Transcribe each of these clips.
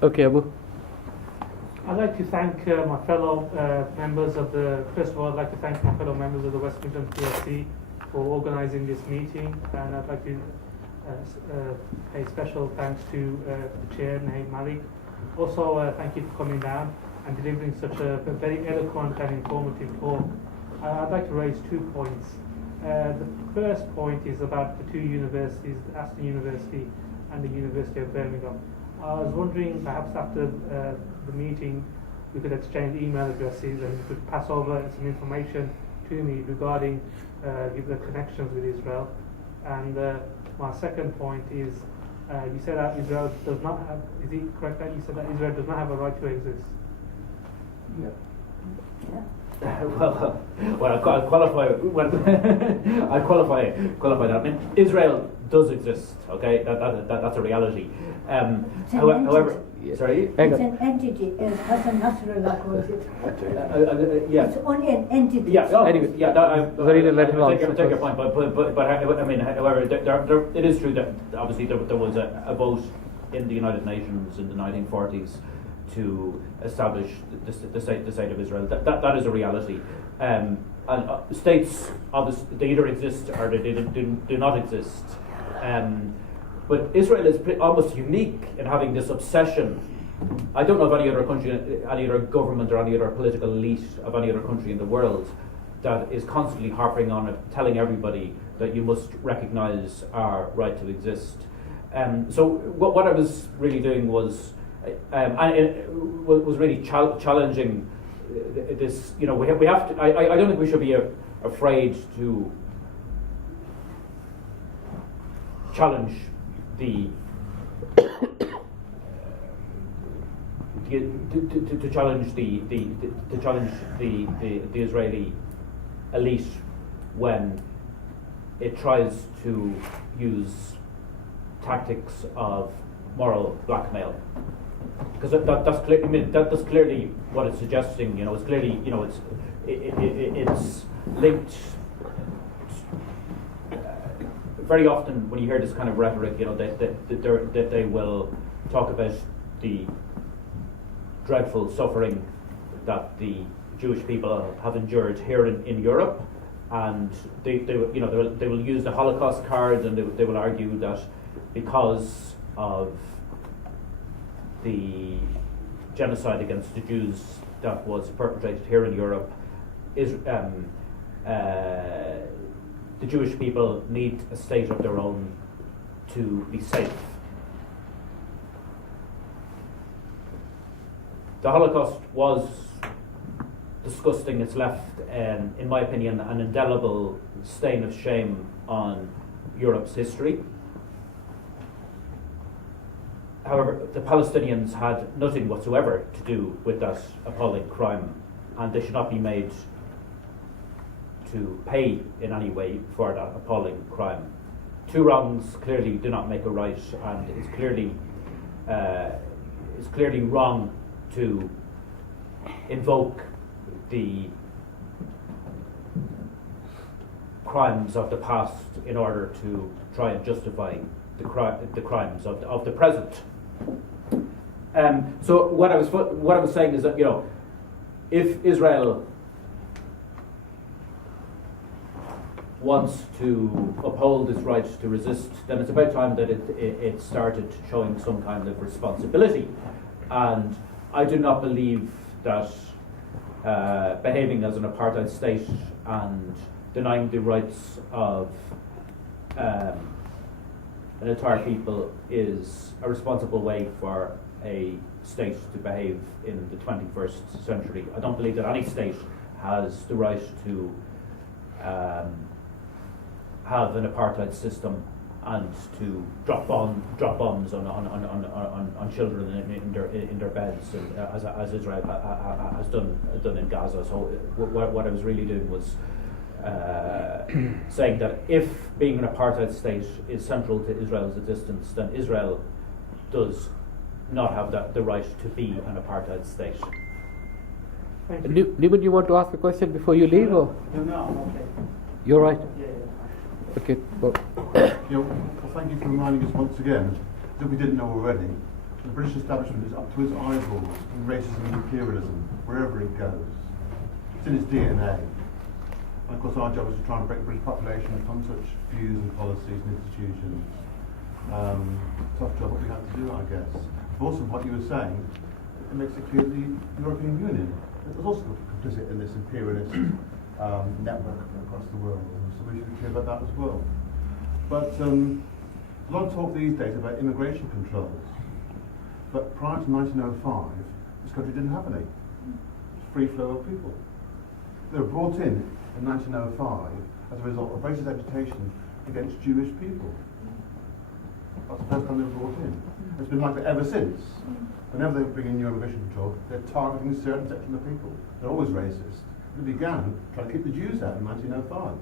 Okay, Abu. I'd like to thank my fellow members of the. First of all, I'd like to thank my fellow members of the West Midlands PLC for organising this meeting, and I'd like to pay special thanks to the chair, Naheem Malik. Also, thank you for coming down and delivering such a very eloquent and informative talk. I'd like to raise 2 points. The first point is about the two universities, the Aston University and the University of Birmingham. I was wondering, perhaps after the meeting, we could exchange email addresses and you could pass over some information to me regarding the connections with Israel. And my second point is, you said that Israel does not have, is it correct that you said that Israel does not have a right to exist? Yeah. Well, I'll qualify. Well, I'll qualify that. I mean, Israel does exist. Okay, that's a reality. However, sorry. It's an entity. That's a natural language. Yeah. It's only an entity. Yeah. No, Anyway, yeah. No, I take your point, but I mean, however, it is true that obviously there was a vote in the United Nations in the 1940s to establish the state of Israel. That is a reality. And states, obviously, they either exist or they do not exist. But Israel is almost unique in having this obsession. I don't know of any other country, any other government or any other political elite of any other country in the world that is constantly harping on it, telling everybody that you must recognise our right to exist. So what I was really doing was, and it was really challenging this. You know, we have to. I don't think we should be afraid to challenge the Israeli elite when it tries to use tactics of moral blackmail, because that's clear. I mean, that's clearly what it's suggesting. You know, it's clearly, you know, it's linked. Very often, when you hear this kind of rhetoric, you know, that they will talk about the dreadful suffering that the Jewish people have endured here in Europe, and they will use the Holocaust card, and they will argue that because of the genocide against the Jews that was perpetrated here in Europe, the Jewish people need a state of their own to be safe. The Holocaust was disgusting. It's left, in my opinion, an indelible stain of shame on Europe's history. However, the Palestinians had nothing whatsoever to do with that appalling crime, and they should not be made to pay in any way for that appalling crime. Two wrongs clearly do not make a right, and it's clearly wrong to invoke the crimes of the past in order to try and justify the crimes of the present. So what I was saying is that, you know, if Israel wants to uphold its right to resist, then it's about time that it started showing some kind of responsibility. And I do not believe that behaving as an apartheid state and denying the rights of an entire people is a responsible way for a state to behave in the 21st century. I don't believe that any state has the right to have an apartheid system and to drop bombs on children in their beds, as Israel has done in Gaza. So what I was really doing was saying that if being an apartheid state is central to Israel's existence, then Israel does not have the right to be an apartheid state. Niman, you want to ask a question before you leave, or? No, okay. You're right. Yeah. Okay. Well, Thank you for reminding us once again that we didn't know already the British establishment is up to its eyeballs in racism and imperialism, wherever it goes. It's in its DNA. And of course our job is to try and break the British population from such views and policies and institutions. Tough job what we have to do, I guess. But also what you were saying, it makes it clear the European Union is also complicit in this imperialist network across the world. So we should be clear about that as well. But a lot of talk these days about immigration controls. But prior to 1905, this country didn't have any. Free flow of people. They were brought in 1905 as a result of racist agitation against Jewish people. That's the first time they were brought in. It's been like that ever since. Whenever they bring in new immigration control, they're targeting a certain section of people. They're always racist. They began trying to keep the Jews out in 1905.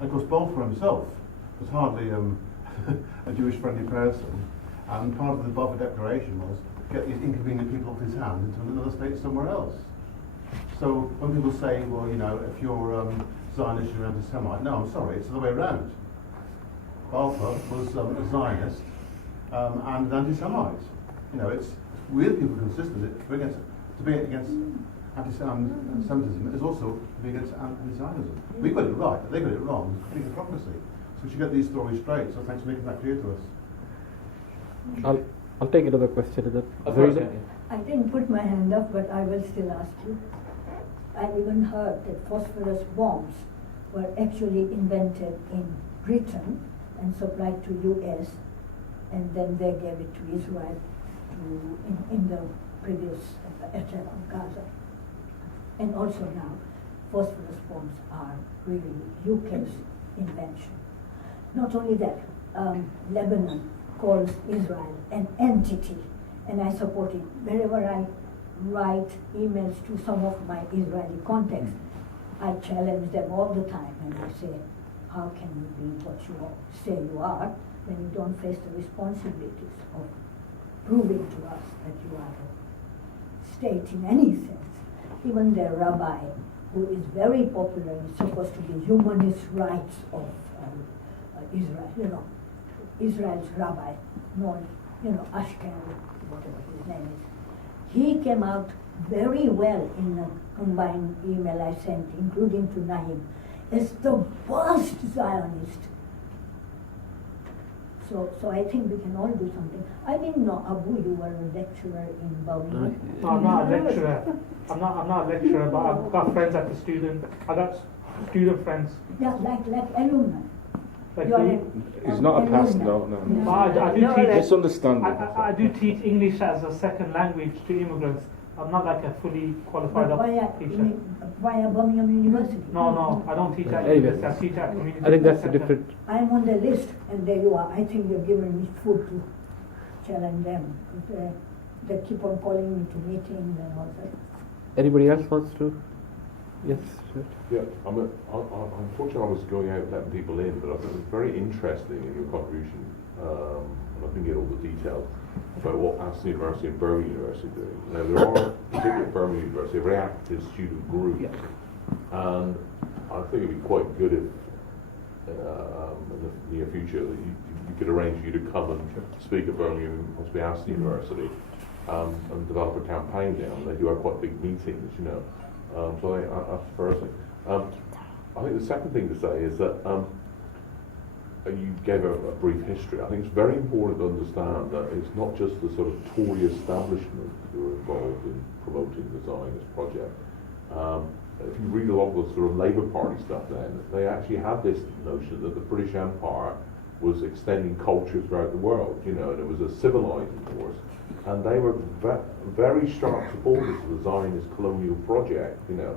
And of course, Balfour himself was hardly a Jewish-friendly person. And part of the Balfour Declaration was to get these inconvenient people off his hand into another state somewhere else. So when people say, well, you know, if you're Zionist, you're anti-Semite. No, I'm sorry, it's the other way around. Balfour was a Zionist and an anti-Semite. You know, it's weird people consistent. To be against anti-Semitism is also to be against anti-Zionism. We got it right, but they got it wrong. It's complete hypocrisy. So we should get these stories straight. So thanks for making that clear to us. I'll take another question. Is that Of very course, good? I didn't put my hand up, but I will still ask you. I even heard that phosphorus bombs were actually invented in Britain and supplied to US, and then they gave it to Israel in the previous attack on Gaza. And also now, phosphorus bombs are really UK's invention. Not only that, Lebanon calls Israel an entity, and I support it. Wherever I write emails to some of my Israeli contacts, I challenge them all the time, and I say, how can you be what you say you are when you don't face the responsibilities of proving to us that you are a state in any sense? Even their rabbi, who is very popular, is supposed to be humanist rights of Israel, you know, Israel's rabbi, known, you know, Ashken, whatever his name is. He came out very well in a combined email I sent, including to Naim, as the worst Zionist. So I think we can all do something. I didn't know, Abu, you were a lecturer in Birmingham. No, I'm not a lecturer. I'm not a lecturer, but I've got friends at the student. I got student friends. Yeah, like alumni. Like You are who? It's not a pass, alumni. no. I do teach. Misunderstanding. I do teach English as a second language to immigrants. I'm not like a fully qualified But teacher. via Birmingham University. No, I don't teach at Anyway, university. I teach at community. I think that's a center. different. I'm on the list, and there you are. I think you've given me food to challenge them. They keep on calling me to meetings and all that. Anybody else wants to? Yes, sure. Yeah, unfortunately I was going out letting people in, but I thought it was very interesting in your contribution, and I couldn't get all the details about what Aston University and Birmingham University are doing. Now there are, particularly at Birmingham University, a very active student group, and I think it'd be quite good if in the near future that you could arrange for you to come and speak at Birmingham, possibly Aston University, and develop a campaign there. They do have quite big meetings, you know. So I think that's the first thing. I think the second thing to say is that you gave a brief history. I think it's very important to understand that it's not just the sort of Tory establishment who are involved in promoting the Zionist project. If you read a lot of the sort of Labour Party stuff then, they actually had this notion that the British Empire was extending culture throughout the world, you know, and it was a civilizing force. And they were very stark supporters of the Zionist colonial project, you know,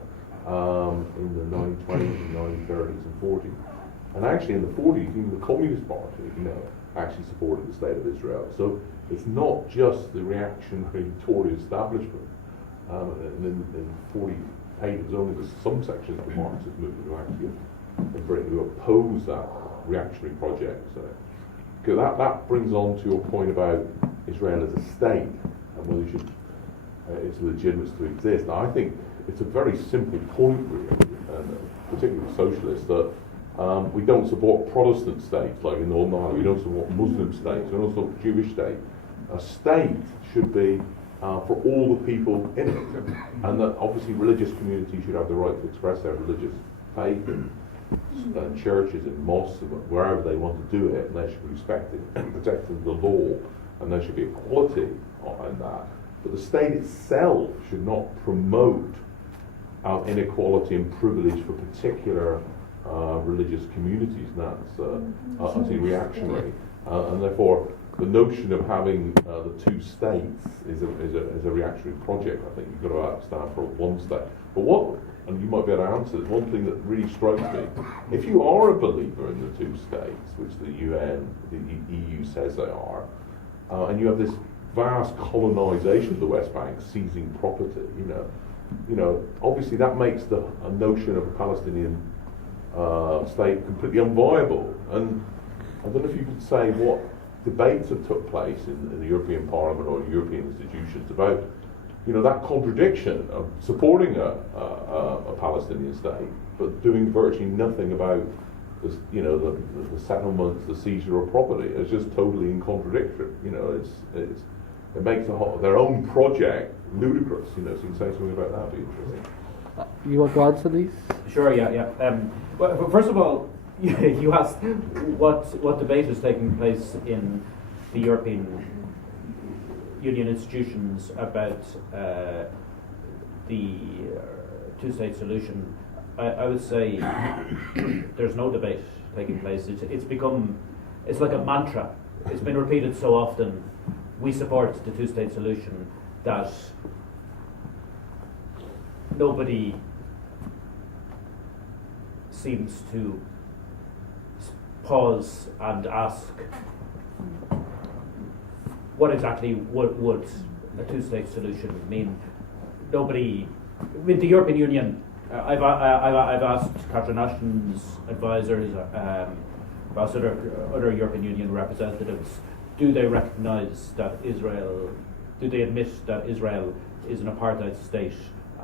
in the 1920s and 1930s and 40s. And actually in the 40s, even the Communist Party, you know, actually supported the State of Israel. So it's not just the reactionary Tory establishment. And in 48, it was only some sections of the Marxist movement who actually, in Britain, who opposed that reactionary project. So that brings on to your point about Israel as a state and whether it's legitimate to exist. Now, I think it's a very simple point, really, and particularly with socialists, that we don't support Protestant states like in Northern Ireland. We don't support Muslim states. We don't support Jewish states. a state should be for all the people in it, and that obviously religious communities should have the right to express their religious faith in churches and mosques, wherever they want to do it, and they should be respected and protecting the law, and there should be equality in that. But the state itself should not promote inequality and privilege for particular religious communities. That's utterly reactionary, and therefore the notion of having the two states is a reactionary project. I think you've got to stand for one state. But what, and you might be able to answer this, one thing that really strikes me, if you are a believer in the two states, which the UN, the EU says they are, and you have this vast colonisation of the West Bank, seizing property, you know, obviously that makes a notion of a Palestinian state completely unviable. And I don't know if you could say what debates have took place in the European Parliament or European institutions about, you know, that contradiction of supporting a Palestinian state, but doing virtually nothing about this, you know, the settlements, the seizure of property. It's just totally in contradiction. You know, it makes their own project ludicrous. You know, so you can say something about that. Would be interesting. You want to answer these? Sure, yeah. Well, first of all, you asked what debate is taking place in the European Union institutions about the two-state solution. I would say there's no debate taking place. It's like a mantra. It's been repeated so often. We support the two-state solution that nobody seems to pause and ask what exactly would a two-state solution mean. The European Union, I've asked Catherine Ashton's advisors, I've asked other European Union representatives, do they recognise that do they admit that Israel is an apartheid state?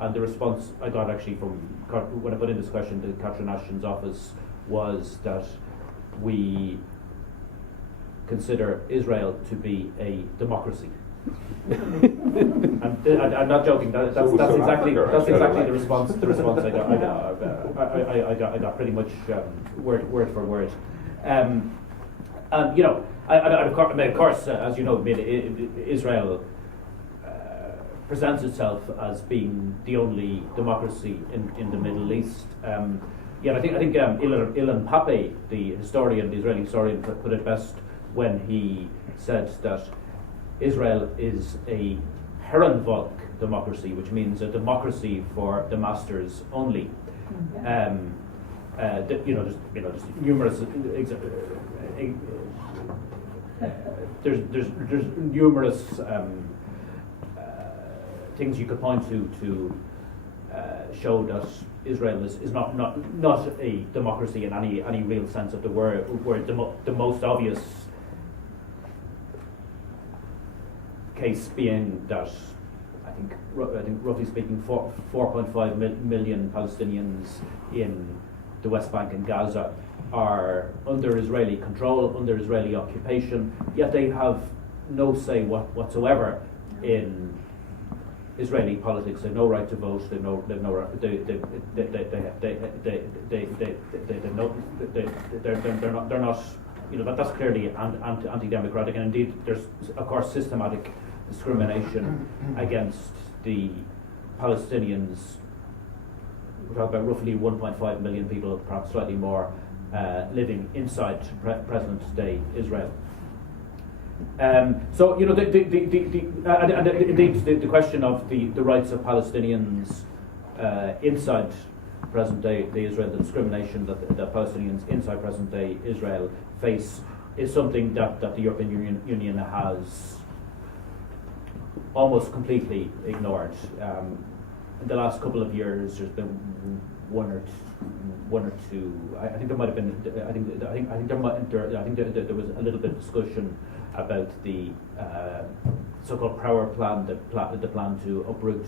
And the response I got actually from, when I put in this question to Catherine Ashton's office, was that we consider Israel to be a democracy. I'm not joking. That's exactly the response. The response I got. I got pretty much word for word. And you know, of course, as you know, Israel presents itself as being the only democracy in the Middle East. Yet I think Ilan Pappé, the Israeli historian, put it best when he said that Israel is a Herrenvolk democracy, which means a democracy for the masters only. There's numerous there's numerous things you could point to show that Israel is not a democracy in any real sense of the word. The most obvious case being that I think roughly speaking 4.5 million Palestinians in the West Bank and Gaza are under Israeli control, under Israeli occupation, yet they have no say whatsoever in Israeli politics. They have no right to vote. They're not. You know, that's clearly anti-democratic, and indeed there's of course systematic discrimination against the Palestinians. We're talking about roughly 1.5 million people, perhaps slightly more, living inside present-day Israel. So you know, indeed the question of the rights of Palestinians inside present-day Israel, the discrimination that Palestinians inside present-day Israel face, is something that the European Union has almost completely ignored. In the last couple of years, there's been one or two. I think there might have been. I think there was a little bit of discussion about the so-called power plan, the plan to uproot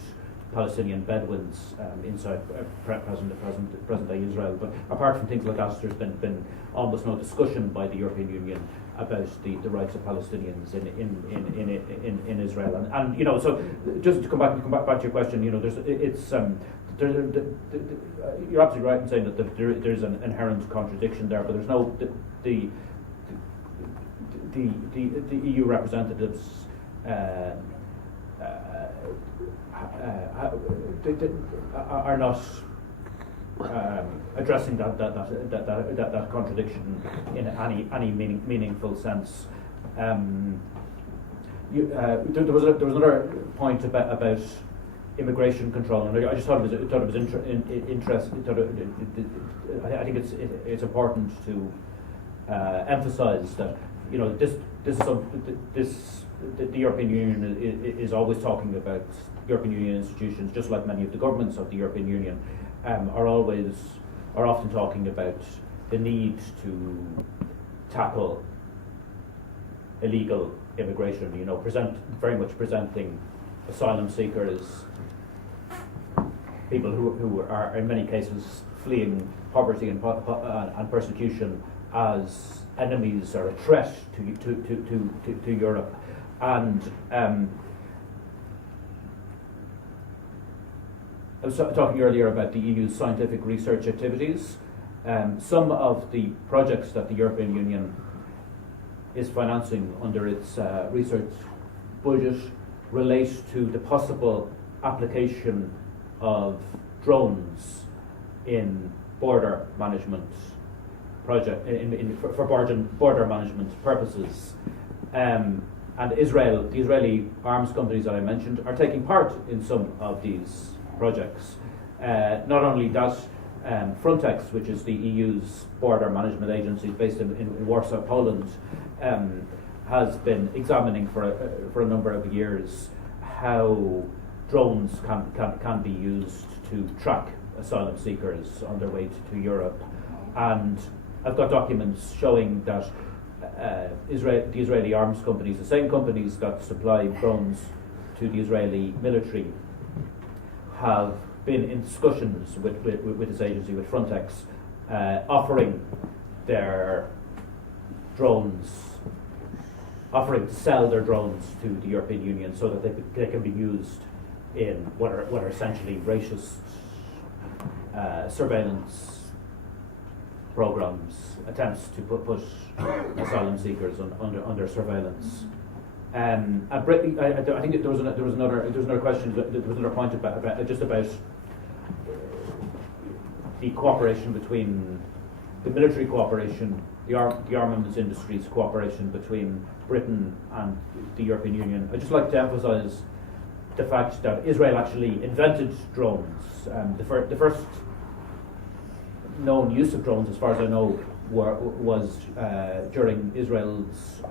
Palestinian Bedouins inside present-day Israel. But apart from things like that, there's been almost no discussion by the European Union about the rights of Palestinians in Israel. And you know, so just to come back to your question, you know, you're absolutely right in saying that there's an inherent contradiction there, but there's no the EU representatives are not addressing that contradiction in any meaningful sense. There was another point about immigration control, and I just thought it was interesting. I think it's important to emphasise that, you know, the European Union is always talking about European Union institutions, just like many of the governments of the European Union are often talking about the need to tackle illegal immigration. You know, very much presenting asylum seekers, people who are in many cases fleeing poverty and persecution, as enemies or a threat to Europe. And I was talking earlier about the EU's scientific research activities. Some of the projects that the European Union is financing under its research budget relate to the possible application of drones in border management for border management purposes. And the Israeli arms companies that I mentioned are taking part in some of these projects. Not only that, Frontex, which is the EU's border management agency based in Warsaw, Poland, has been examining for a number of years how drones can be used to track asylum seekers on their way to Europe. And I've got documents showing that the Israeli arms companies, the same companies that supply drones to the Israeli military, have been in discussions with this agency, with Frontex, offering to sell their drones to the European Union so that they can be used in what are essentially racist surveillance programs, attempts to put asylum seekers under surveillance. And Britain, I think there was another question. There was another point about the cooperation between the military cooperation, the armaments industry's cooperation between Britain and the European Union. I'd just like to emphasise the fact that Israel actually invented drones. The first known use of drones, as far as I know, was during Israel's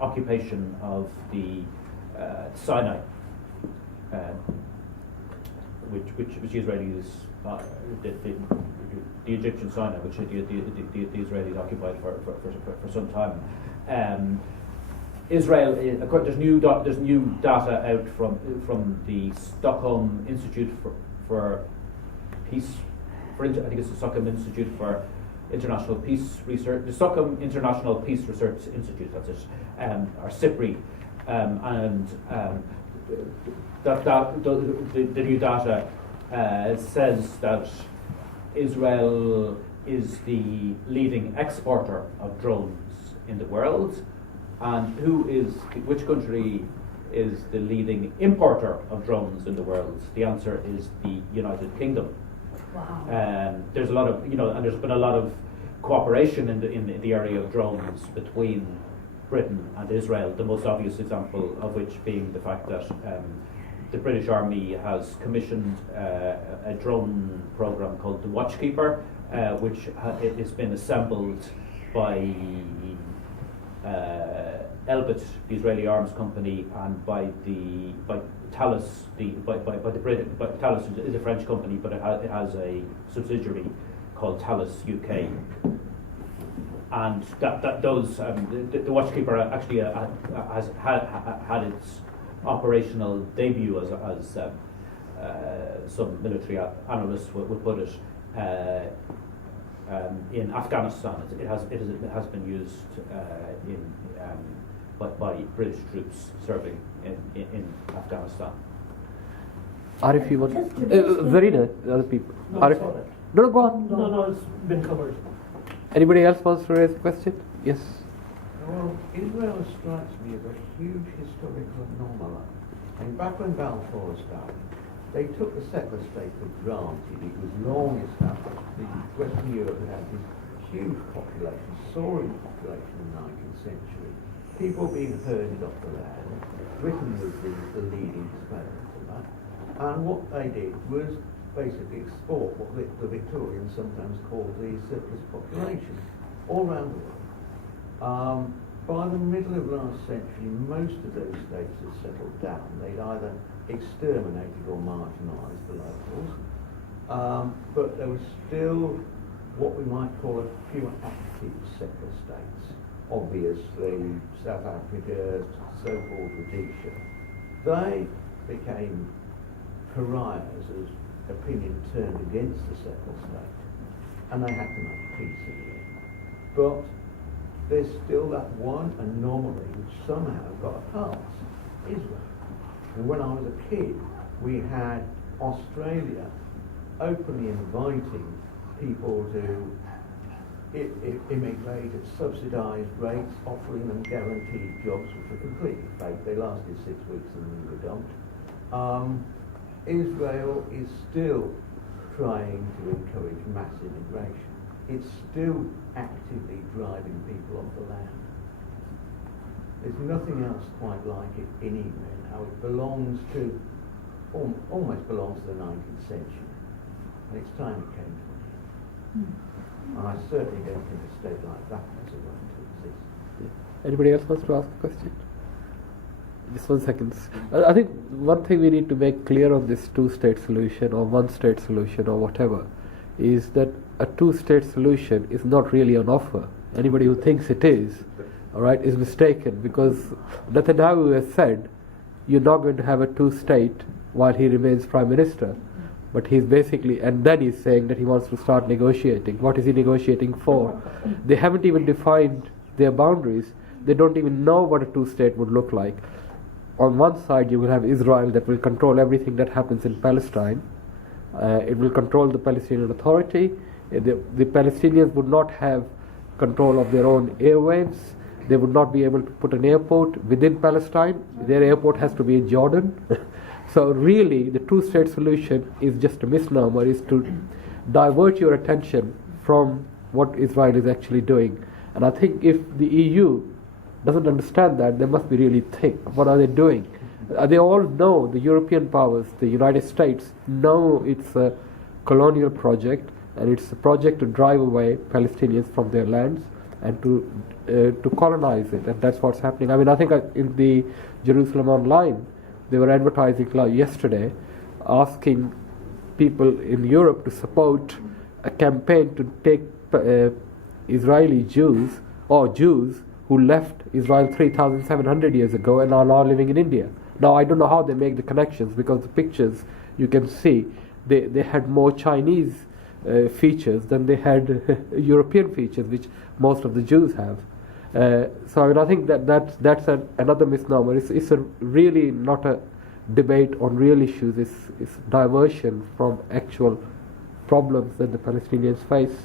occupation of the Sinai, which Israelis, the Egyptian Sinai, which the Israelis occupied for some time. Israel, there's new data out from the Stockholm Institute for Peace. I think it's the Stockholm Institute for International Peace Research, the Stockholm International Peace Research Institute, that's it, or SIPRI, and the new data says that Israel is the leading exporter of drones in the world, and which country is the leading importer of drones in the world? The answer is the United Kingdom. Wow. There's a lot of, and there's been a lot of cooperation in the area of drones between Britain and Israel. The most obvious example of which being the fact that the British Army has commissioned a drone program called the Watchkeeper, which has been assembled by Elbit, the Israeli arms company, and by Thales, Thales is a French company, but it has a subsidiary called Thales UK. And the Watchkeeper actually has had its operational debut as some military analysts would put it, in Afghanistan. It has been used by British troops serving in Afghanistan. Arif, you want? Just to raise Zarina, other people. No, Arif, it's all right. no, go on. No, it's been covered. Anybody else wants to raise a question? Yes. Well, Israel strikes me as a huge historical anomaly. And back when Balfour was done, they took the settler state for granted. It was long established. The Western Europe had had this huge population, soaring population in the 19th century. People being herded off the land. Britain was the leading exponent of that. And what they did was basically export what the Victorians sometimes called the surplus population all around the world. By the middle of last century, most of those states had settled down. They'd either exterminated or marginalised the locals, but there was still what we might call a few active settler states. Obviously, South Africa, so-called Rhodesia. They became pariahs as opinion turned against the settler state, and they had to make peace in the end. But there's still that one anomaly which somehow got a pass, Israel. And when I was a kid, we had Australia openly inviting people to immigrate at subsidised rates, offering them guaranteed jobs, which were completely fake. They lasted 6 weeks and then were dumped. Israel is still trying to encourage mass immigration. It's still actively driving people off the land. There's nothing else quite like it anywhere now. It belongs to, almost belongs to the 19th century. And it's time it came to an end. And I certainly don't think a state like that has a right to exist. Anybody else wants to ask a question? Just 1 second. I think one thing we need to make clear on this two-state solution or one-state solution or whatever is that a two-state solution is not really on offer. Anybody who thinks it is, all right, is mistaken, because Netanyahu has said you're not going to have a two-state while he remains prime minister. But he's basically, and then he's saying that he wants to start negotiating. What is he negotiating for? They haven't even defined their boundaries. They don't even know what a two-state would look like. On one side, you will have Israel that will control everything that happens in Palestine. It will control the Palestinian Authority. The Palestinians would not have control of their own airwaves. They would not be able to put an airport within Palestine. Their airport has to be in Jordan. So really, the two-state solution is just a misnomer, is to divert your attention from what Israel is actually doing. And I think if the EU doesn't understand that, they must be really thick. What are they doing? They all know, the European powers, the United States, know it's a colonial project, and it's a project to drive away Palestinians from their lands and to colonize it. And that's what's happening. I mean, I think in the Jerusalem Online, they were advertising yesterday, asking people in Europe to support a campaign to take Israeli Jews or Jews who left Israel 3,700 years ago and are now living in India. Now, I don't know how they make the connections, because the pictures you can see, they had more Chinese features than they had European features, which most of the Jews have. So I mean, I think that's another misnomer. It's really not a debate on real issues. It's diversion from actual problems that the Palestinians face.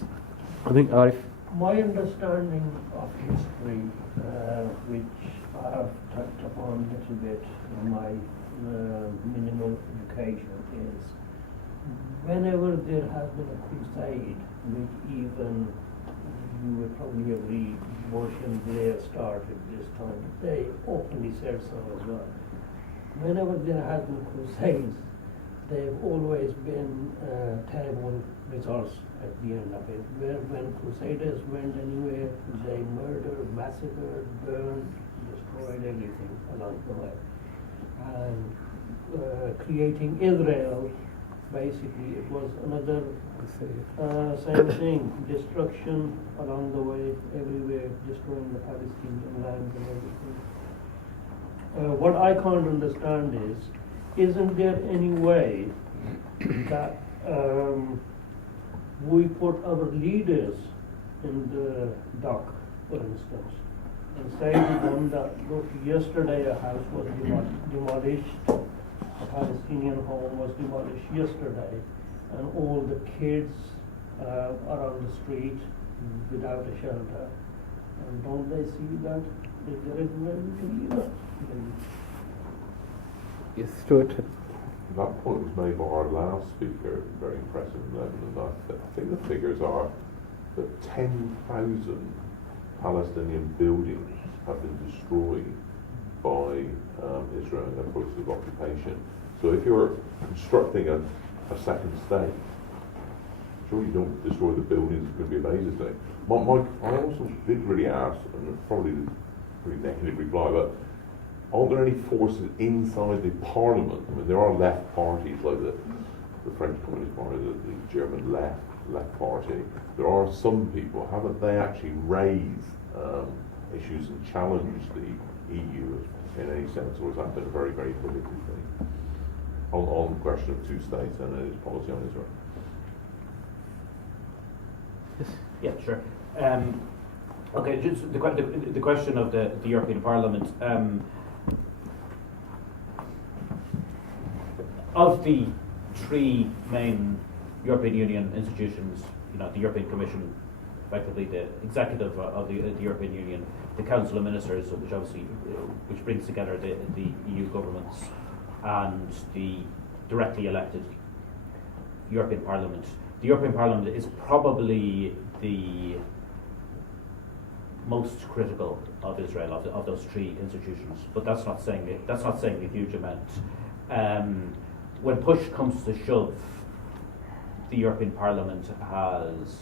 I think Arif. My understanding of history, which I have touched upon a little bit in my minimal education, is whenever there has been a crusade, which even you would probably agree Bush and Blair started this time, they openly said so as well. Whenever there has been crusades, they've always been terrible results at the end of it. When crusaders went anywhere, they murdered, massacred, burned, destroyed everything along the way. And creating Israel, basically it was another same thing, destruction along the way, everywhere, destroying the Palestinian land and everything. What I can't understand is, isn't there any way that we put our leaders in the dock, for instance, and say to them that, look, yesterday a house was demolished, a Palestinian home was demolished yesterday, and all the kids are on the street without a shelter. And don't they see that there is where we can be that? Yes, Stuart. That point was made by our last speaker, very impressive, and I think the figures are that 10,000 Palestinian buildings have been destroyed by Israel in their process of occupation. So if you're constructing a second state, sure you don't destroy the buildings, it's going to be a basis thing. I also did really ask, and probably pretty negative reply, but aren't there any forces inside the parliament? I mean, there are left parties like the French Communist Party, the German left party. There are some people, haven't they actually raised issues and challenged the EU in any sense, or has that been a very, very political thing? On the question of two states and its policy on Israel. Yeah, sure. Okay, just the question of the European Parliament. Of the three main European Union institutions, the European Commission, effectively the executive of the European Union, the Council of Ministers, which brings together the EU governments, and the directly elected European Parliament. The European Parliament is probably the most critical of Israel of those three institutions, but that's not saying a huge amount. When push comes to shove, the European Parliament has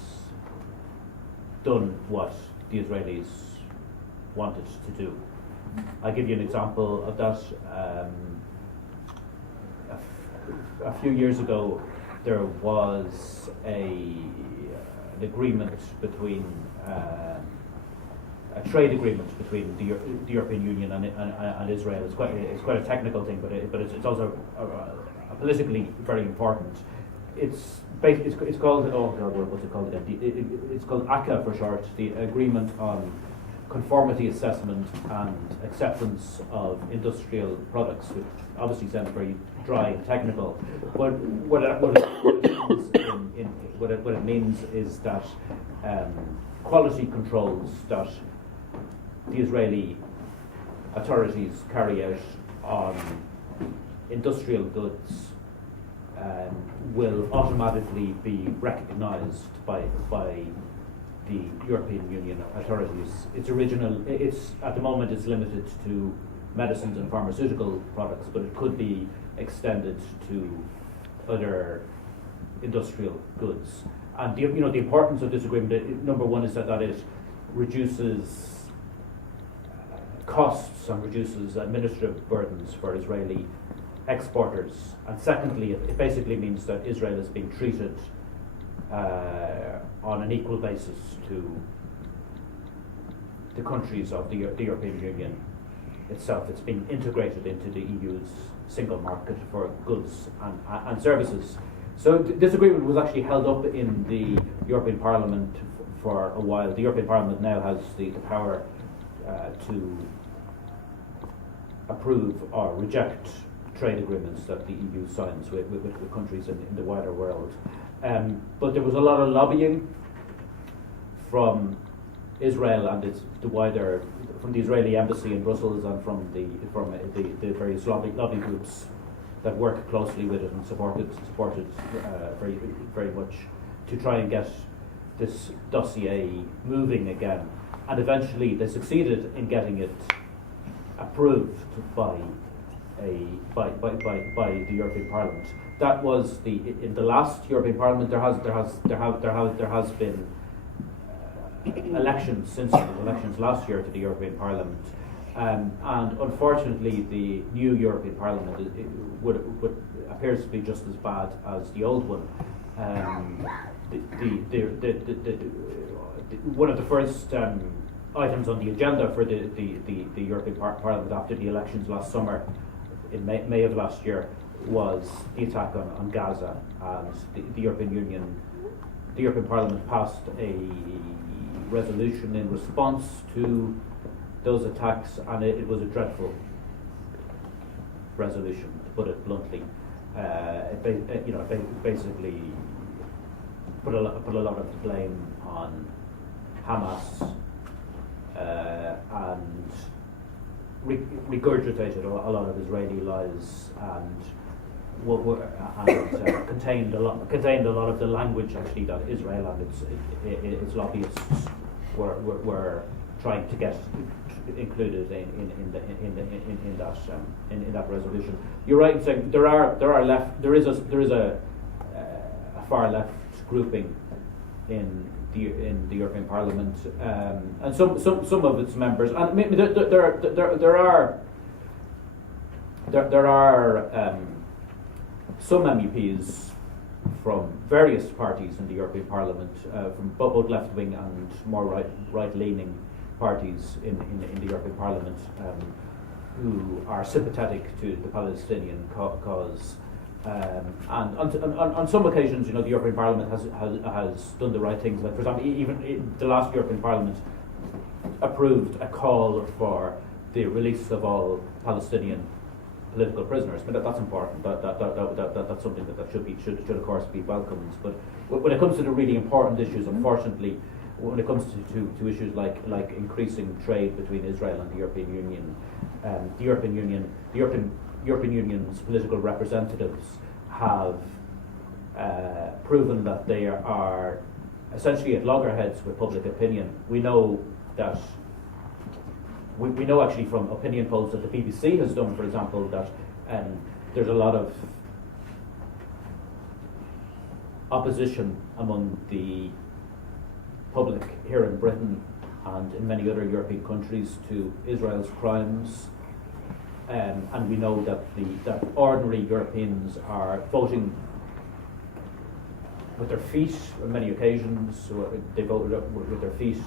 done what the Israelis wanted to do. I'll give you an example of that. A few years ago, there was an agreement between a trade agreement between the European Union and Israel. It's quite a technical thing, but it's also politically very important. It's called what's it called again? It's called ACA for short, the Agreement on Conformity Assessment and Acceptance of Industrial Products, which obviously sounds very dry and technical. But what it means is that quality controls that the Israeli authorities carry out on industrial goods will automatically be recognised by the European Union authorities. It's at the moment it's limited to medicines and pharmaceutical products, but it could be extended to other industrial goods. And the importance of this agreement, number one, is that it reduces costs and reduces administrative burdens for Israeli exporters. And secondly, it basically means that Israel is being treated on an equal basis to the countries of the European Union itself. It's being integrated into the EU's single market for goods and services. So this agreement was actually held up in the European Parliament for a while. The European Parliament now has the power to approve or reject trade agreements that the EU signs with countries in the wider world. But there was a lot of lobbying from Israel and from the Israeli embassy in Brussels and from the various lobby groups that work closely with it and supported very, very much to try and get this dossier moving again. And eventually they succeeded in getting it approved by the European Parliament. That was in the last European Parliament. There has been elections since the elections last year to the European Parliament, and unfortunately the new European Parliament appears to be just as bad as the old one. One of the first items on the agenda for the European Parliament after the elections last summer, in May of last year, was the attack on Gaza, and the European Parliament passed a resolution in response to those attacks, and it was a dreadful resolution, to put it bluntly. It basically put a lot of the blame on Hamas and regurgitated a lot of Israeli lies, and contained a lot of the language actually that Israel and its lobbyists were trying to get included in that resolution. You're right in saying there is a far left grouping in the European Parliament, and some of its members, and maybe there are some MEPs from various parties in the European Parliament, from both left-wing and more right-leaning parties in the European Parliament, who are sympathetic to the Palestinian cause. And on some occasions, the European Parliament has done the right things. Like, for example, even the last European Parliament approved a call for the release of all Palestinian political prisoners. But that's important. That's something that should of course be welcomed. But when it comes to the really important issues, unfortunately, when it comes to issues like increasing trade between Israel and the European Union, the European Union's political representatives have proven that they are essentially at loggerheads with public opinion. We know that. We know actually from opinion polls that the BBC has done, for example, that there's a lot of opposition among the public here in Britain and in many other European countries to Israel's crimes. And we know that ordinary Europeans are voting with their feet on many occasions. They voted with their feet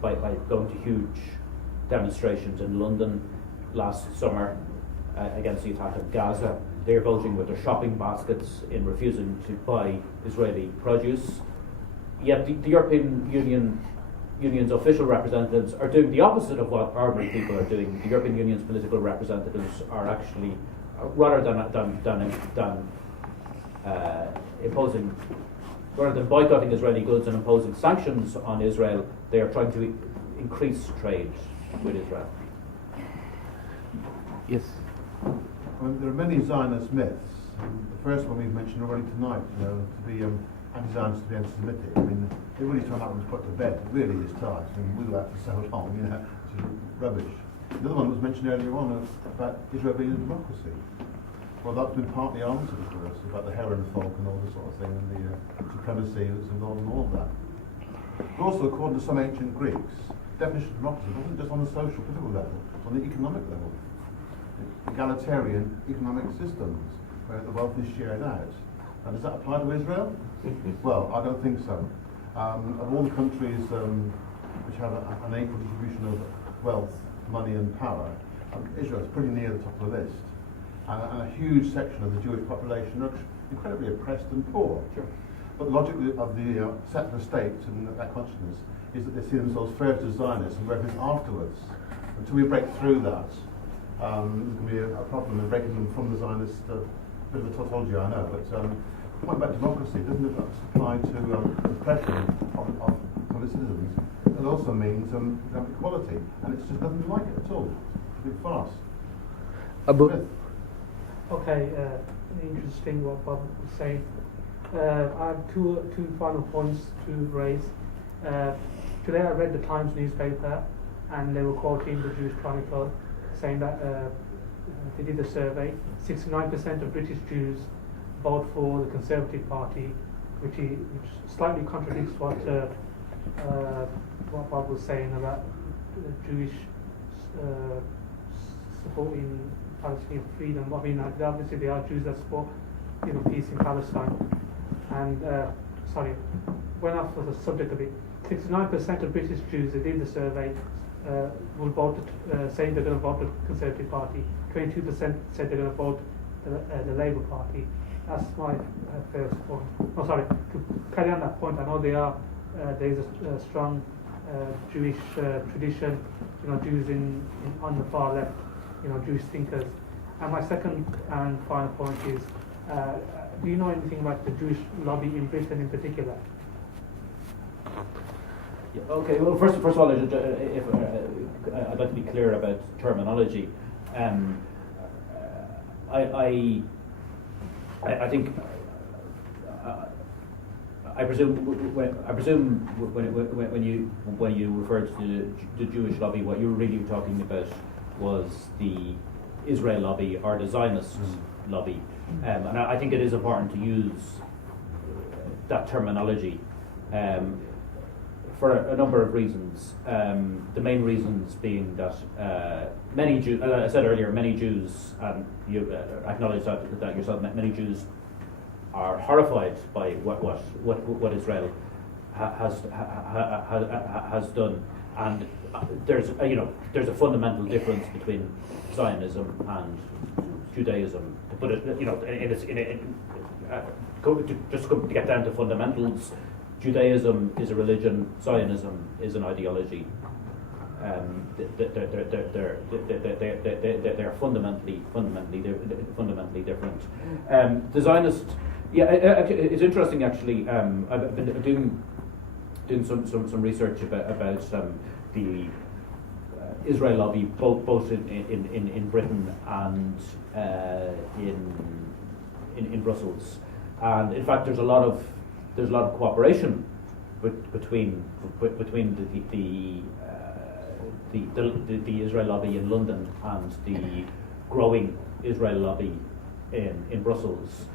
by going to huge demonstrations in London last summer against the attack on Gaza. They are voting with their shopping baskets in refusing to buy Israeli produce. Yet the European Union's official representatives are doing the opposite of what ordinary people are doing. The European Union's political representatives are actually, rather than boycotting Israeli goods and imposing sanctions on Israel, they are trying to increase trade with Israel. Yes. There are many Zionist myths. The first one we've mentioned already tonight, to be anti-Zionist, to be anti-Semitic. I mean, they really try not to put to bed. It really is tight. I mean, we do that for so long, it's rubbish. The other one was mentioned earlier on about Israel being a democracy. Well, that's been partly answered, of course, about the Heron folk and all this sort of thing, and the supremacy that's involved in all of that. But also, according to some ancient Greeks, the definition of democracy wasn't just on the social, political level, it's on the economic level. Egalitarian economic systems, where the wealth is shared out. Now, does that apply to Israel? Well, I don't think so. Of all the countries which have an equal distribution of wealth, money and power, Israel is pretty near the top of the list. And a huge section of the Jewish population are incredibly oppressed and poor. Sure. But the logic of the settler states and that consciousness is that they see themselves first as Zionists and everything afterwards. Until we break through that, there's going to be a problem in breaking them from the Zionist, bit of a tautology, I know, but the point about democracy doesn't apply to oppression of the citizens. It also means equality, and it's just nothing like it at all. It's a big farce. Abu? Okay, interesting what Bob was saying. I have two final points to raise. Today I read the Times newspaper, and they were quoting the Jewish Chronicle, saying that they did a survey. 69% of British Jews vote for the Conservative Party, which slightly contradicts what Bob was saying about Jewish supporting Palestinian freedom. I mean, obviously there are Jews that support peace in Palestine. And went off of the subject of it. 69% of British Jews that did the survey will vote, saying they're going to vote the Conservative Party. 22% said they're going to vote the Labour Party. That's my first point. No, sorry. To carry on that point, I know there is a strong Jewish tradition. Jews on the far left. Jewish thinkers. And my second and final point is, do you know anything about the Jewish lobby in Britain in particular? Yeah, okay. Well, first of all, if I'd like to be clear about terminology. I think I presume when you referred to the Jewish lobby, what you were really talking about was the Israel lobby or the Zionist lobby, and I think it is important to use that terminology for a number of reasons. The main reasons being that many Jews, as I said earlier, many Jews, and you acknowledge that yourself, many Jews are horrified by what Israel has done, and there's a fundamental difference between Zionism and Judaism. To put it, just to get down to fundamentals, Judaism is a religion, Zionism is an ideology. They're fundamentally different. The Zionist, it's interesting actually. I've been doing some research about the Israel lobby, both in Britain and in Brussels, and in fact there's a lot of cooperation between the Israel lobby in London and the growing Israel lobby in Brussels.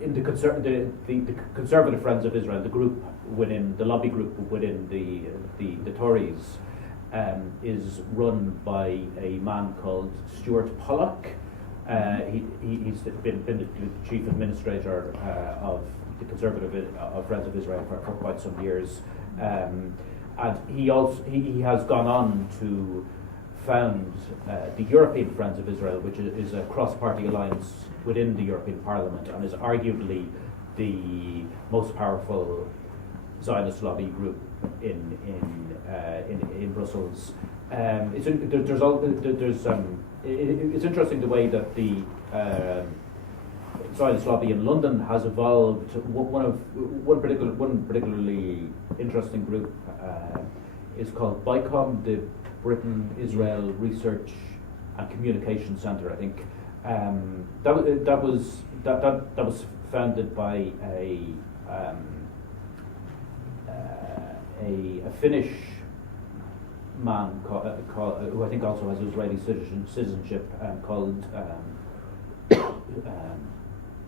In the Conservative Friends of Israel, the lobby group within the Tories, is run by a man called Stuart Pollock. He's been the chief administrator of the Conservative Friends of Israel for quite some years, and he has gone on to found the European Friends of Israel, which is a cross-party alliance within the European Parliament and is arguably the most powerful Zionist lobby group in Brussels. It's interesting the way that the Zionist lobby in London has evolved. One particularly interesting group is called Boycott, the Britain Israel Research and Communication Centre, I think. That was founded by a Finnish man who I think also has Israeli citizenship, called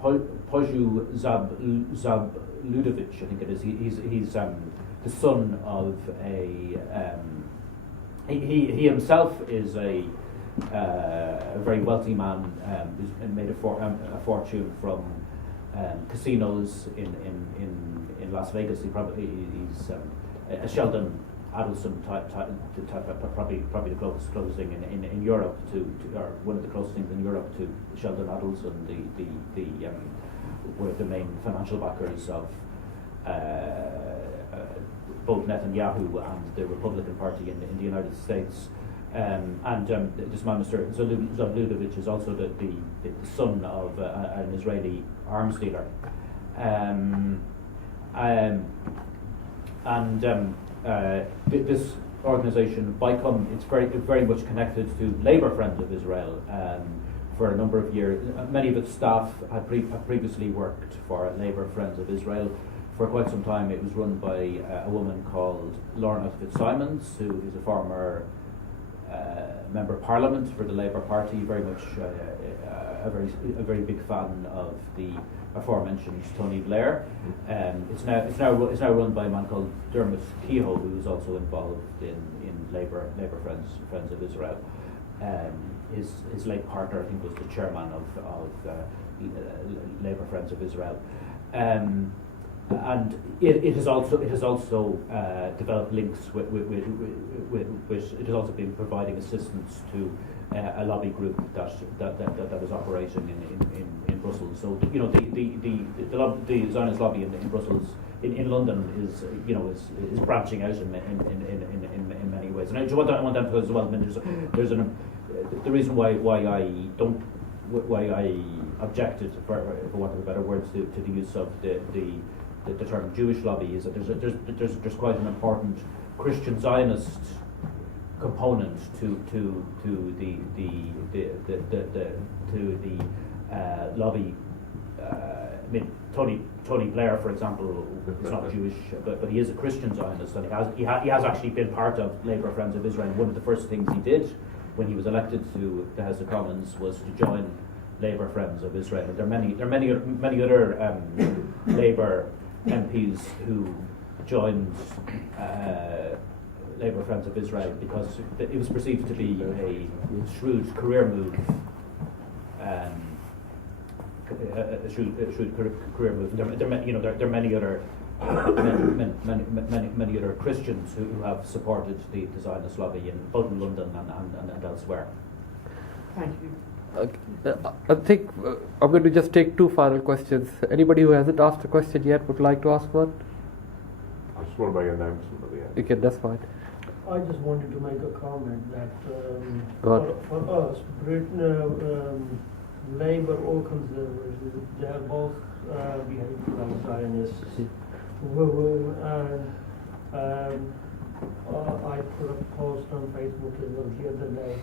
Poju Zabludovich, I think it is. He's the son of a. He himself is a very wealthy man who's made a fortune from casinos in Las Vegas. He's a Sheldon Adelson type, probably the closest thing in Europe to or one of the closest things in Europe to Sheldon Adelson, the one of the main financial backers of both Netanyahu and the Republican Party in the United States. This man, Mr. Zabludovich, is also the son of an Israeli arms dealer. This organisation, BICOM, it's very much connected to Labour Friends of Israel for a number of years. Many of its staff had previously worked for Labour Friends of Israel. For quite some time, it was run by a woman called Lorna Fitzsimons, who is a former member of Parliament for the Labour Party, very much a very big fan of the aforementioned Tony Blair. It's now run by a man called Dermot Kehoe, who is also involved in Labour Friends of Israel. His late partner, I think, was the chairman of Labour Friends of Israel. and it has also developed links with it has also been providing assistance to a lobby group that is operating in Brussels. So the Zionist lobby in Brussels, in London, is branching out in many ways. And I want to emphasize as well. I mean, the reason why I objected, for want of better words, to the use of the term Jewish lobby is that there's quite an important Christian Zionist component to the lobby. I mean, Tony Blair, for example, is not Jewish, but he is a Christian Zionist, and he has actually been part of Labour Friends of Israel. One of the first things he did when he was elected to the House of Commons was to join Labour Friends of Israel. And there are many other Labour MPs who joined Labour Friends of Israel because it was perceived to be a shrewd career move. A shrewd career move. There are many other Christians who have supported the Zionist lobby both in London and elsewhere. Thank you. I think I'm going to just take two final questions. Anybody who hasn't asked a question yet would like to ask one? I just want to make an announcement at the end. Okay, that's fine. I just wanted to make a comment that Go for us, Britain, Labour or Conservative, they are both behaving like Zionists. I put a post on Facebook as well the other day.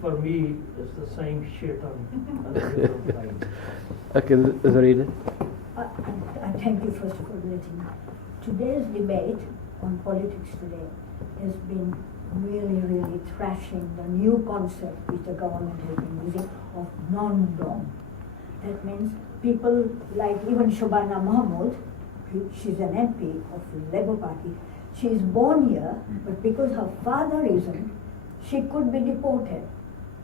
For me, it's the same shit on a different time. Okay, Zarina. I thank you first for letting me. Today's debate on politics today has been really trashing the new concept which the government has been using of non-dom. That means people like even Shobana Mahmood, she's an MP of the Labour Party, she is born here, but because her father isn't, she could be deported.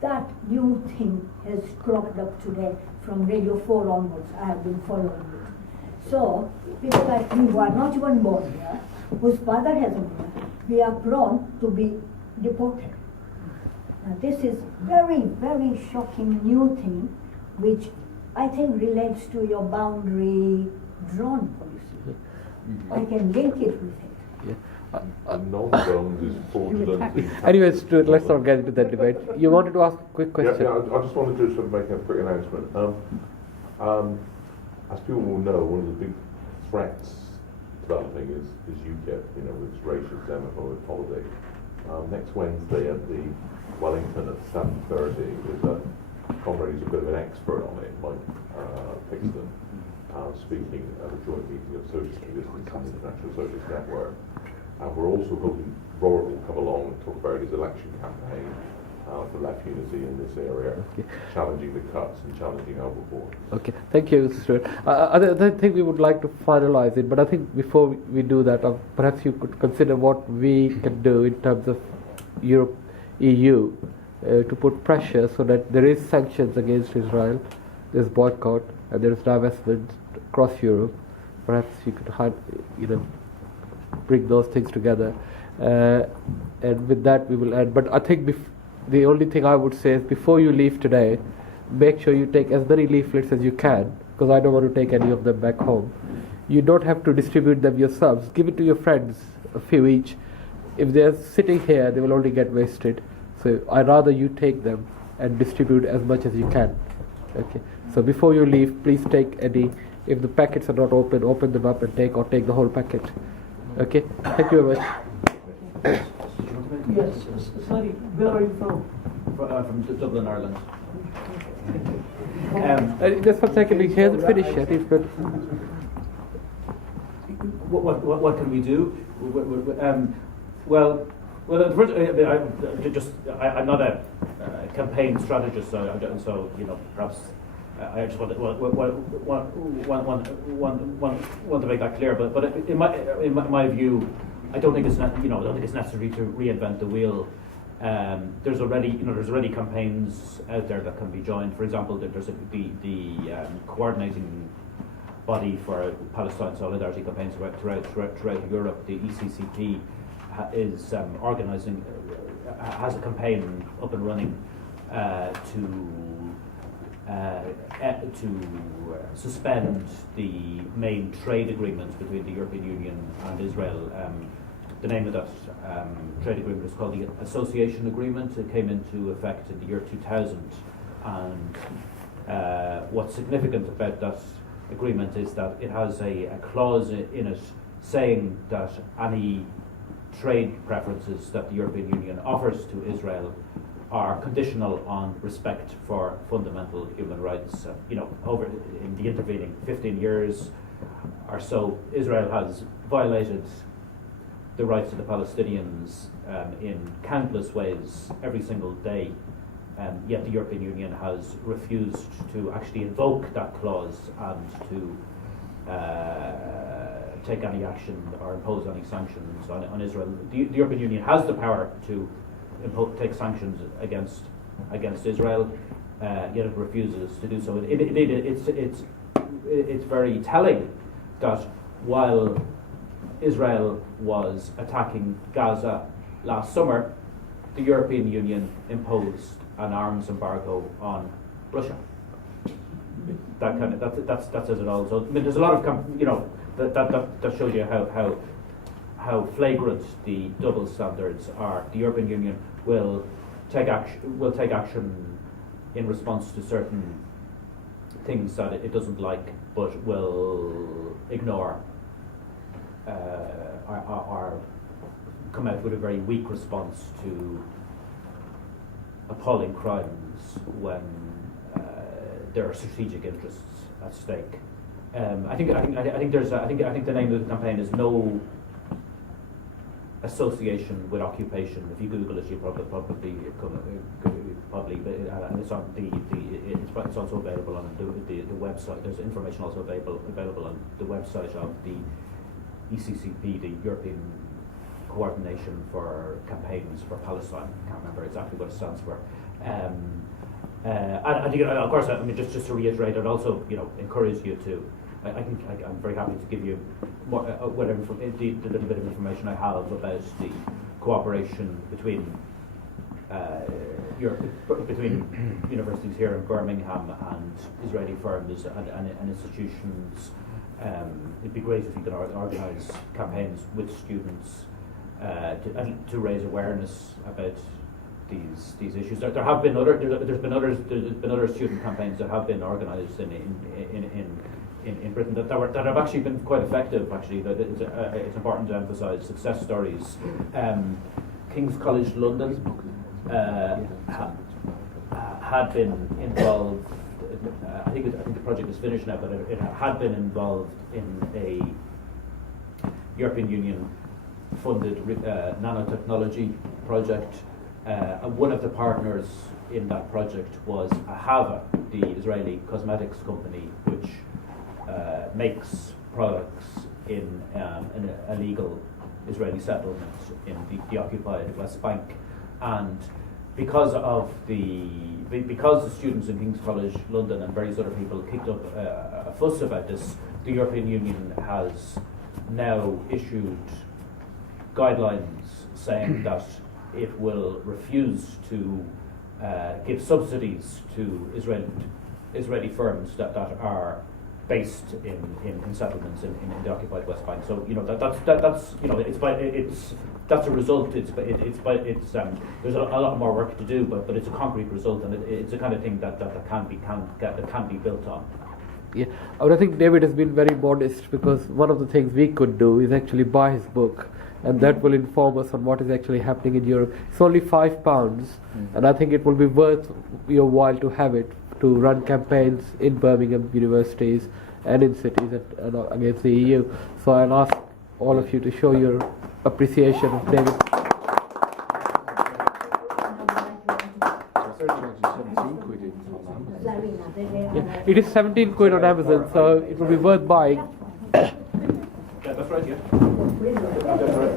That new thing has cropped up today from Radio 4 onwards. I have been following it. So, people like me who are not even born here, whose father hasn't been here, we are prone to be deported. Now, this is very shocking new thing, which I think relates to your boundary drawn policy. I can link it with it. Non-domed is fraudulent. Anyway, Stuart, let's not get into that debate. You wanted to ask a quick question? Yeah, I just wanted to sort of make a quick announcement. As people will know, one of the big threats developing is UKIP, with its racist xenophobic politics. Next Wednesday at the Wellington at 7:30 is a comrade who's a bit of an expert on it, Mike Pixton, speaking at a joint meeting of Socialist Resistance and International Socialist Network. And we're also hoping Robert will come along and talk about his election campaign for left unity in this area, challenging the cuts and challenging our reform. Okay, thank you, Stuart. I think we would like to finalize it, but I think before we do that, perhaps you could consider what we can do in terms of Europe, EU, to put pressure so that there is sanctions against Israel, there's boycott, and there is divestment across Europe. Perhaps you could bring those things together, and with that we will end. But I think the only thing I would say is before you leave today, make sure you take as many leaflets as you can, because I don't want to take any of them back home. You don't have to distribute them yourselves. Give it to your friends, a few each. If they're sitting here, they will only get wasted. So I'd rather you take them and distribute as much as you can. Okay. So before you leave, please take any. If the packets are not open them up and take the whole packet. Okay. Thank you very much. Yes, sorry, where are you from? From Dublin, Ireland. Just for a second, he hasn't finished yet. He's good. What can we do? Well, first, I'm not a campaign strategist, so perhaps I just want to make that clear. But in my view, I don't think it's necessary to reinvent the wheel. There's already campaigns out there that can be joined. For example, there's the coordinating body for Palestine solidarity campaigns throughout Europe. The ECCP is organising, has a campaign up and running to suspend the main trade agreement between the European Union and Israel. The name of that trade agreement is called the Association Agreement. It came into effect in the year 2000, and what's significant about that agreement is that it has a clause in it saying that any trade preferences that the European Union offers to Israel are conditional on respect for fundamental human rights. Over in the intervening 15 years or so, Israel has violated the rights of the Palestinians in countless ways every single day, yet the European Union has refused to actually invoke that clause and to take any action or impose any sanctions on Israel. The European Union has the power to take sanctions against Israel, yet it refuses to do so. It's very telling that while Israel was attacking Gaza last summer, the European Union imposed an arms embargo on Russia. That says it all. So I mean, there's a lot of that shows you how flagrant the double standards are. The European Union will take action in response to certain things that it doesn't like, but will ignore or come out with a very weak response to appalling crimes when there are strategic interests at stake. I think the name of the campaign is No Association with Occupation. If you Google it, you probably and it's on it's also available on the website. There's information also available on the website of the ECCP, the European Coordination for Campaigns for Palestine. I can't remember exactly what it stands for. I think, of course, I mean, just to reiterate, I'd also, encourage you to. I'm very happy to give you more, whatever the little bit of information I have about the cooperation between between universities here in Birmingham and Israeli firms and institutions. It'd be great if you could organise campaigns with students to raise awareness about these issues. There have been there's been other student campaigns that have been organised in Britain that have actually been quite effective. Actually, that it's important to emphasise success stories. King's College London had been involved. I think the project is finished now, but it had been involved in a European Union funded nanotechnology project. One of the partners in that project was Ahava, the Israeli cosmetics company, which makes products in an illegal Israeli settlement in the occupied West Bank. And because the students in King's College London and various other people kicked up a fuss about this, the European Union has now issued guidelines saying that it will refuse to give subsidies to Israeli firms that are based in settlements in the occupied West Bank. So that's a result. There's a lot more work to do, but it's a concrete result, and it's the kind of thing that can be built on. Yeah, I think David has been very modest, because one of the things we could do is actually buy his book, and that will inform us on what is actually happening in Europe. It's only £5, and I think it will be worth your while to have it, to run campaigns in Birmingham universities and in cities and against the EU. So I'll ask all of you to show your appreciation of David. Yeah, it is 17 quid on Amazon, so it will be worth buying. Yeah, that's right, yeah. That's right.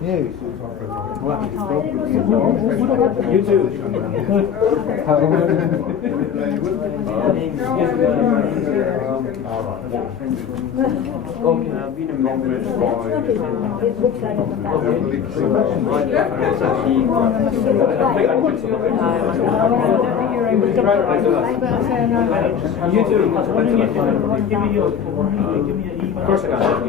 You. You too. It looks like at the back. You too. Of course I can.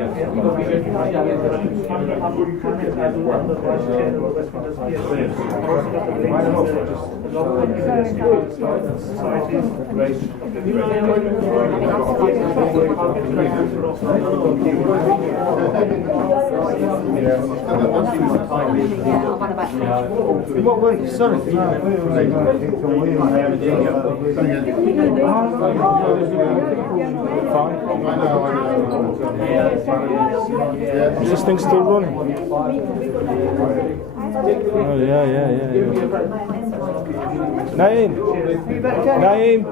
Yeah. What way? Sorry. Is this thing still running? Oh yeah. Naeem.